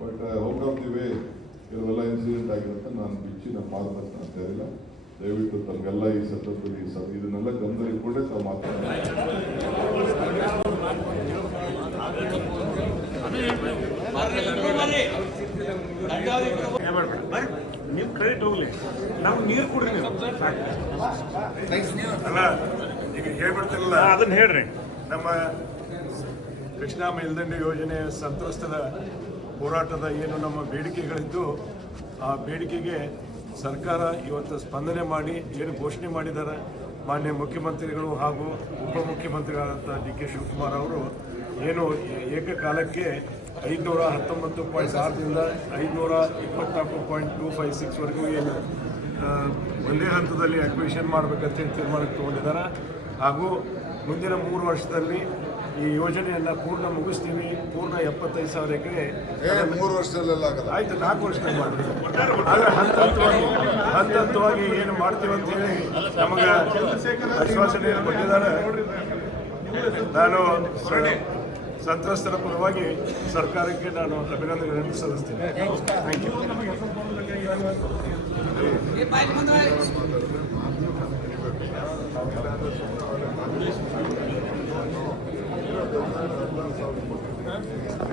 But out of the way ಕೆಲವೆಲ್ಲ incident ಆಗಿರುತ್ತೆ. ನಾನು ಬಿಚ್ಚಿ ನಮ್ಮ ಮಾತುಕತೆ ಅಂತ ಇರಲಿಲ್ಲ ದಯವಿಟ್ಟು ತಮಗೆಲ್ಲ ಈ ಸಂದರ್ಭದಲ್ಲಿ ಈ ಸ- ಇದನ್ನೆಲ್ಲ ಗಮನ ಇಟ್ಕೊಂಡೇ ತಾವು ಮಾತಾಡ್ತಾರೆ ನಿಮ್ ಕ್ರೆಡಿಟ್ ಹೋಗ್ಲಿ. ನಾವು ನೀರು ಕುಡ್ರಿ ನೀವು. ಅಲ್ಲ ಈಗ ಹೇಳ್ಬಿಡ್ತಿರಲ್ಲ. ಅದನ್ನ ಹೇಳ್ರಿ. ನಮ್ಮ ಕೃಷ್ಣಾ ಮೇಲ್ದಂಡೆ ಯೋಜನೆ ಸಂತ್ರಸ್ತರ ಹೋರಾಟದ ಏನು ನಮ್ಮ ಬೇಡಿಕೆಗಳಿದ್ದು, ಆ ಬೇಡಿಕೆಗೆ ಸರ್ಕಾರ ಇವತ್ತು ಸ್ಪಂದನೆ ಮಾಡಿ, ಏನು ಘೋಷಣೆ ಮಾಡಿದ್ದಾರೆ, ಮಾನ್ಯ ಮುಖ್ಯಮಂತ್ರಿಗಳು ಹಾಗೂ ಉಪಮುಖ್ಯಮಂತ್ರಿಗಳಾದಂಥ ಡಿ ಕೆ ಶಿವಕುಮಾರ್ ಅವರು, ಏನು ಏಕಕಾಲಕ್ಕೆ ಐದುನೂರ ಹತ್ತೊಂಬತ್ತು ಪಾಯಿಂಟ್ ಆರರಿಂದ ಐದುನೂರ ಇಪ್ಪತ್ನಾಲ್ಕು ಪಾಯಿಂಟ್ ಟೂ ಫೈವ್ ಸಿಕ್ಸ್ವರೆಗೂ ಏನು ಒಂದೇ ಹಂತದಲ್ಲಿ ಅಡ್ಮಿಷನ್ ಮಾಡಬೇಕಂತ ತೀರ್ಮಾನಕ್ಕೆ ತಗೊಂಡಿದ್ದಾರೆ. ಹಾಗೂ ಮುಂದಿನ ಮೂರು ವರ್ಷದಲ್ಲಿ ಈ ಯೋಜನೆಯನ್ನ ಪೂರ್ಣ ಮುಗಿಸ್ತೀವಿ ಪೂರ್ಣ ಎಪ್ಪತ್ತೈದು ಸಾವಿರ ಎಕರೆ ಮೂರು ವರ್ಷದಲ್ಲೆಲ್ಲ ಆಗಲ್ಲ. ಆಯ್ತು ನಾಲ್ಕು ವರ್ಷದಲ್ಲಿ ಮಾಡಿದ್ರು ಆದರೆ ಹಂತ ಹಂತವಾಗಿ ಹಂತ ಹಂತವಾಗಿ ಏನು ಮಾಡ್ತೀವಿ ಅಂತ ಹೇಳಿ ನಮಗೆ ಆಶ್ವಾಸನೆಯನ್ನು ಕೊಟ್ಟಿದ್ದಾರೆ. ನಾನು ಸಂತ್ರಸ್ತರ ಪರವಾಗಿ ಸರ್ಕಾರಕ್ಕೆ ನಾನು ಅಭಿನಂದನೆಗಳನ್ನು ಸಲ್ಲಿಸ್ತೀನಿ. Thank you Yeah.